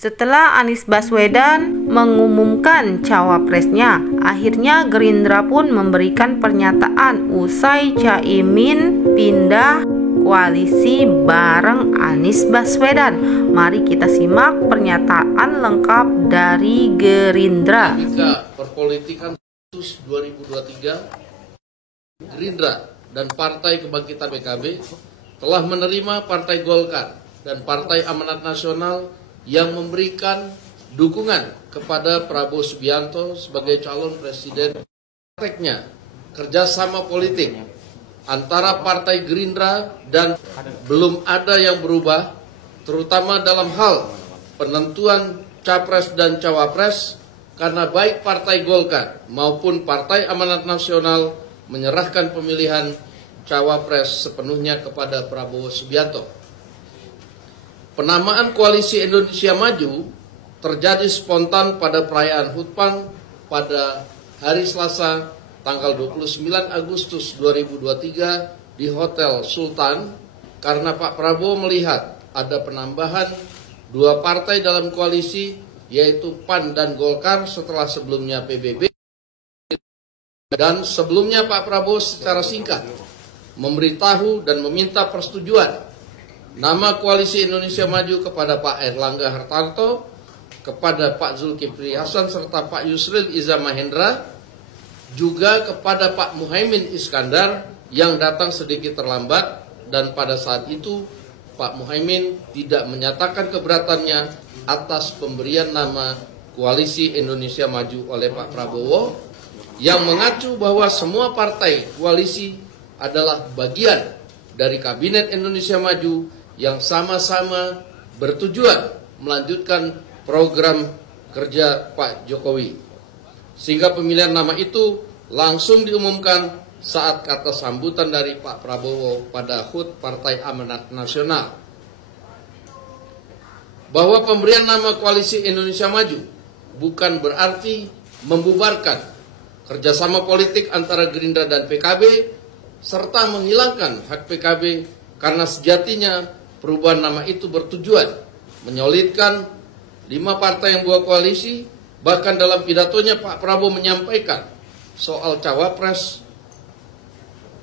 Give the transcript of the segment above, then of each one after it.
Setelah Anies Baswedan mengumumkan cawapresnya, akhirnya Gerindra pun memberikan pernyataan usai Caimin pindah koalisi bareng Anies Baswedan. Mari kita simak pernyataan lengkap dari Gerindra. Dinamika perpolitikan 2023, Gerindra dan Partai Kebangkitan PKB telah menerima Partai Golkar dan Partai Amanat Nasional yang memberikan dukungan kepada Prabowo Subianto sebagai calon presiden. Prakteknya kerjasama politik antara Partai Gerindra dan belum ada yang berubah, terutama dalam hal penentuan capres dan cawapres, karena baik Partai Golkar maupun Partai Amanat Nasional menyerahkan pemilihan cawapres sepenuhnya kepada Prabowo Subianto. Penamaan Koalisi Indonesia Maju terjadi spontan pada perayaan HUT PAN pada hari Selasa tanggal 29 Agustus 2023 di Hotel Sultan, karena Pak Prabowo melihat ada penambahan dua partai dalam koalisi, yaitu PAN dan Golkar setelah sebelumnya PBB. Dan sebelumnya Pak Prabowo secara singkat memberitahu dan meminta persetujuan nama Koalisi Indonesia Maju kepada Pak Erlangga Hartarto, kepada Pak Zulkifli Hasan serta Pak Yusril Iza Mahendra, juga kepada Pak Muhaimin Iskandar yang datang sedikit terlambat, dan pada saat itu Pak Muhaimin tidak menyatakan keberatannya atas pemberian nama Koalisi Indonesia Maju oleh Pak Prabowo, yang mengacu bahwa semua partai koalisi adalah bagian dari Kabinet Indonesia Maju yang sama-sama bertujuan melanjutkan program kerja Pak Jokowi. Sehingga pemilihan nama itu langsung diumumkan saat kata sambutan dari Pak Prabowo pada HUT Partai Amanat Nasional. Bahwa pemberian nama Koalisi Indonesia Maju bukan berarti membubarkan kerjasama politik antara Gerindra dan PKB, serta menghilangkan hak PKB, karena sejatinya perubahan nama itu bertujuan menyolidkan 5 partai yang buat koalisi. Bahkan dalam pidatonya Pak Prabowo menyampaikan soal cawapres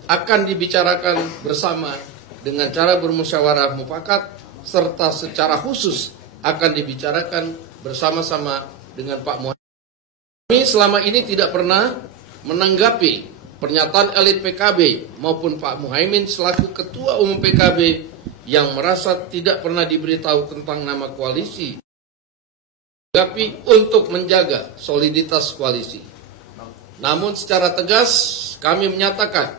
akan dibicarakan bersama dengan cara bermusyawarah mufakat, serta secara khusus akan dibicarakan bersama-sama dengan Pak Muhaimin. Kami selama ini tidak pernah menanggapi pernyataan elit PKB maupun Pak Muhaimin selaku Ketua Umum PKB yang merasa tidak pernah diberitahu tentang nama koalisi, tapi untuk menjaga soliditas koalisi. Namun secara tegas kami menyatakan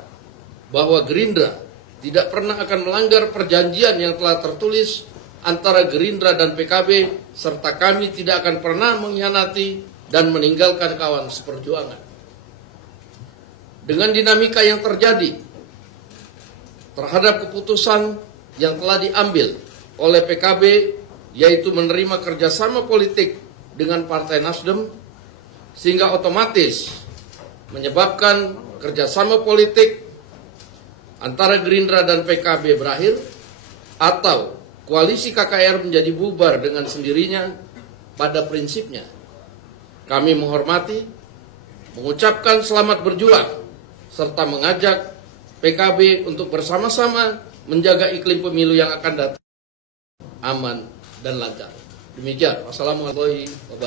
bahwa Gerindra tidak pernah akan melanggar perjanjian yang telah tertulis antara Gerindra dan PKB, serta kami tidak akan pernah mengkhianati dan meninggalkan kawan seperjuangan. Dengan dinamika yang terjadi terhadap keputusan yang telah diambil oleh PKB, yaitu menerima kerjasama politik dengan Partai Nasdem, sehingga otomatis menyebabkan kerjasama politik antara Gerindra dan PKB berakhir, atau koalisi KKR menjadi bubar dengan sendirinya. Pada prinsipnya kami menghormati, mengucapkan selamat berjuang, serta mengajak PKB untuk bersama-sama menjaga iklim pemilu yang akan datang aman dan lancar. Demikian. Wassalamualaikum warahmatullahi wabarakatuh.